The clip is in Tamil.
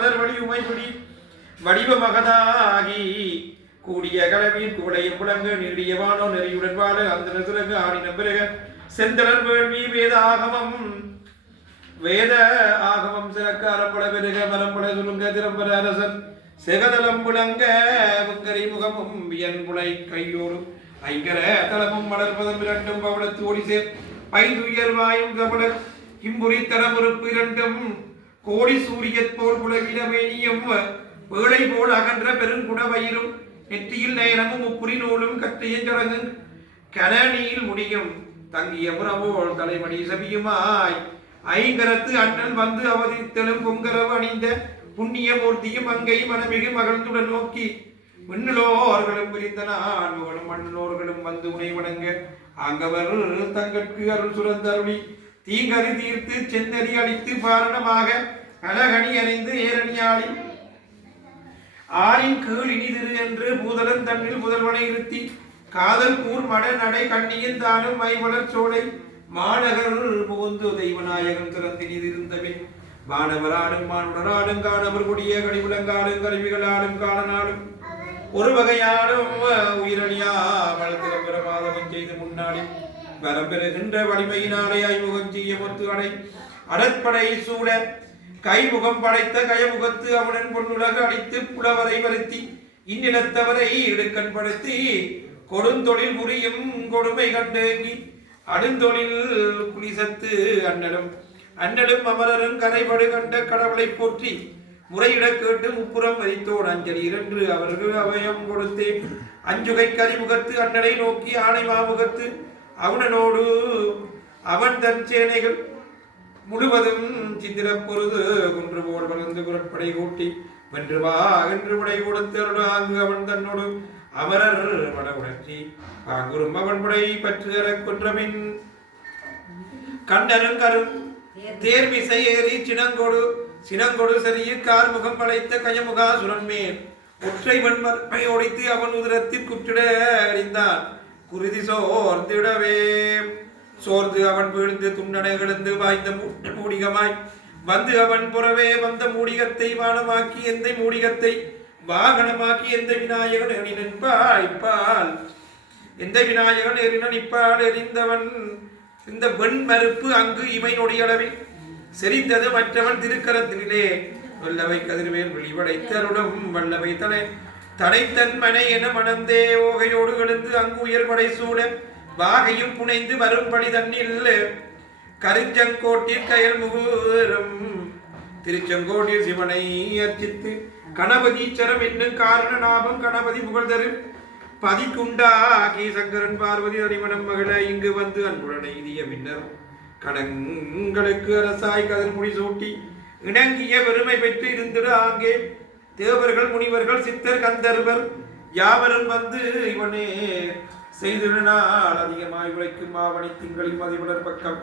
மலர் வழி உமைபிடி வடிவ மகதாகி கூடிய கலவியின் குவளையும் புலங்கு நீடிய வானோ நெறியுடன் வாழ அந்த சிறகு ஆடின பிறகு செந்தளர் வேள்வி வேத ஆகமம். வேத ஆகமம் சிறக்கார பல பெருக மரம்பட சுருங்க திறம்பர அரசன். செகதலம் புலங்க முக்கரி முகமும் வியன் புலை கையோடு ஐங்கர தலமும் மலர்பதம் இரண்டும் பவளத்து ஒளி சேர். பைதுயர் வாயும் கபலர் இம்புரி தரமுறுப்பு இரண்டும். கோடி சூரியத் போல் புலகிடமேனியும் வேளை போல் அகன்ற பெருங்குடவயிரும் நெற்றியில் நயனமும் உப்புரி நூலும் கட்டியன் தொடங்கு கனனியில் முடியும் தங்கிய புறவோல் தலைமணி சபியுமாய். ஐங்கரத்து அண்ணன் வந்து அவதித்தலும் பொங்கரவு அணிந்த புண்ணிய மூர்த்தியும் அங்கை மனமிகு மகிழ்ந்துடன் நோக்கி விண்ணிலோர்களும் பிரிந்த நான்முகளும் மண்ணோர்களும் வந்து உனை வணங்க. அங்கவர் தங்கட்கு அருள் சுரந்தருளி தீங்கரு தீர்த்து சென்னறி அழித்து பாரணமாக அழகணி அணிந்து ஏரணியாளி ஆரின் கீழ் இனிதிரு என்று பூதலன் தன்னில் முதல்வனை இருத்தி காதல் கூர் மட நடை கண்ணியின் தானும் மைமலர் சோலை மாநகர் புகுந்து தெய்வநாயகன் திறந்தினிதிருந்தபின் வானவராடும் மானுடராடும் காணவர் கொடிய கடிவிலங்காடும் கருவிகளாடும் காலனாடும் ஒரு வகையாடும் உயிரணியா வளர்த்திறம்பெற மாதவம் செய்து முன்னாடி வரம் பெறுகின்ற வலிமையினாலே ஐமுகம் செய்ய முத்து அடை. அடற்படை சூட கைமுகம் படைத்த கயமுகத்து அவனன் பொன்னுலக அடித்து புலவரை வருத்தி. இன்னிலத்தவரை இடுக்கண் படுத்தி கொடுந்தொழில் புரியும் கொடுமை கண்டேங்கி. அடுந்தொழில் குளிசத்து அண்ணலும் அண்ணலும் அமரரும் கரைபடு கண்ட கடவுளை போற்றி. முறையிட கேட்டு முப்புறம் மதித்தோன் அஞ்சலி இரண்டு அவர்கள் அவயம் கொடுத்தேன். அஞ்சுகை கரிமுகத்து அண்ணனை நோக்கி ஆணை மாமுகத்து அவனனோடு அவன் தன் சேனைகள் முழுவதும் சித்திரப் பொருது குன்று போல் வளர்ந்து குரட்படை கூட்டி வென்று வா என்று விடை கொடுத்து அங்கு அவன் தன்னோடு அமரர் மன உணர்ச்சி. பாங்குறும் அவன் படை பற்றுகிற குன்றமின் கண்டனும் கரு. தேர்மிசை ஏறி சினங்கொடு சினங்கொடு சரிய கார் முகம் படைத்த கயமுகா சுரன்மேல். ஒற்றை வன்மர்மை ஒடித்து அவன் உதிரத்தில் குற்றிட அறிந்தான். குருதி சோர்ந்திடவே. சோர்ந்து அவன் வீழ்ந்து துண்ணனை விழுந்து வாய்ந்த மூடிகமாய். வந்து அவன் புறவே வந்த மூடிகத்தை வானமாக்கி எந்த மூடிகத்தை வாகனமாக்கி எந்த விநாயகன் எறி நிற்பாய்ப்பால் எந்த விநாயகன் எறின நிற்பால் எறிந்தவன் இந்த வெண் மறுப்பு அங்கு இமை நொடியளவில் செறிந்தது மற்றவன் திருக்கரத்தினிலே. வல்லவை கதிர்வேல் விழிவடைத்தருடும் வல்லவை தலை. தடைத்தன்மனை என மணந்தே ஓகையோடு எழுந்து அங்கு உயர் படை சூட வாகையும் புனைந்து வரும்படி தன்னில் கருஞ்சங்கோட்டில் கயல் முகூரும் திருச்செங்கோட்டில் சிவனை அர்ச்சித்து கணபதீச்சரம் என்னும் காரண நாமம் கணபதி புகழ்தரு. பதிக்குண்டாகி சங்கரன் பார்வதி அறிமணம் மகள இங்கு வந்து அன்புடன் எய்திய பின்னர் கடங்களுக்கு அரசாய் கதிர்முடி சூட்டி இணங்கிய பெருமை பெற்று இருந்திட ஆங்கே. தேவர்கள் முனிவர்கள் சித்தர் கந்தர்வர் யாவரும் வந்து இவனே செய்திருநாள் அதிகமாய் உழைக்கும் ஆவணி திங்களின் மதிவுடர் பக்கம்.